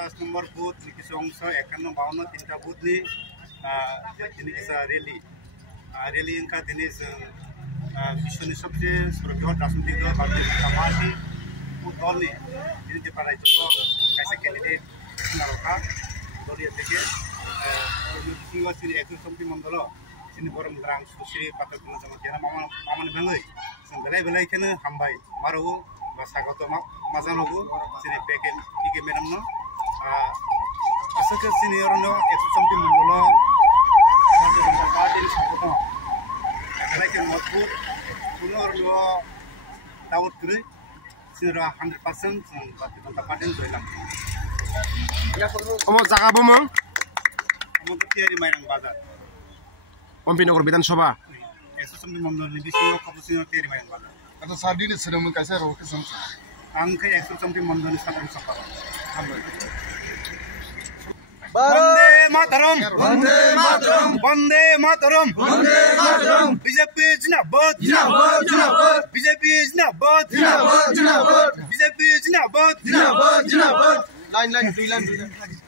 50 নম্বর booth কিছু অংশ 51 52 তিনটা বুথ নি দিনে কিছু রেলি ইনকা দিনে বিশ্বনি সবচেয়ে বৃহৎ রাজনৈতিক দল ভারতীয় জনতা পার্টি দল নি দিনে যে পারাই কাইসে ক্যান্ডিডেট নারকা দলীয় থেকে একজন সমিতি Mondal sini borong drang susri patok kuna sama kena maman belai belai belai kena hambai maru basagoto mazanogu sini peken ike menamno asake sini orono ekso samti mundolo party sagoto belai ke modbut kuno orono daud kure sini 100% party doilam omo jaga bomong omo tiari mainang bazar Pembinaan Bidansabha. Ekosistem membangun bisnis kapasitas tiada main bala. Atau saat ini sedang mengkaji rohke samsa. Angka ekosistem membangun sekarang sampai. Vande Mataram. Vande Mataram. Vande Mataram. Vande Mataram. BJP Jinabad. Jinabad. Jinabad. BJP Jinabad. Jinabad. Jinabad. BJP Jinabad. Jinabad. Jinabad. Line.